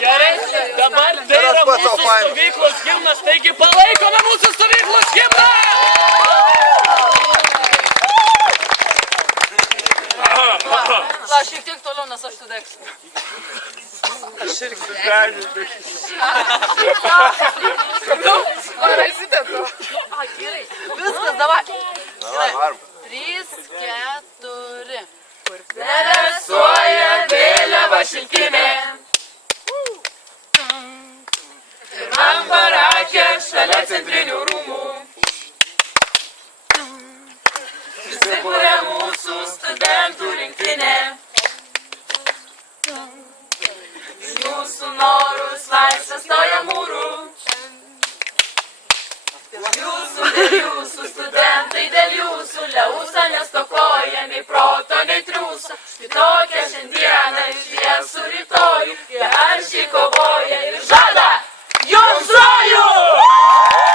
Gerai, dabar tai yra mūsų stovyklos himnas, taigi palaikome mūsų stovyklos himną! Va, šiek tiek toliau, nes aš sudegsiu. Aš irgi sudegsiu. Parasitetu. Gerai, viskas, davai. 3, 4. Debesuoja vėliava šilkinė. Pirmam barake šalia centrinių rūmų. Įsikūrė mūsų studentų rinktinė. Jūsų norus laisvės stoja mūrų. Jūsų studentai dėl jūsų liausa nestokojami proto nei triūsa. Tokia šiandien.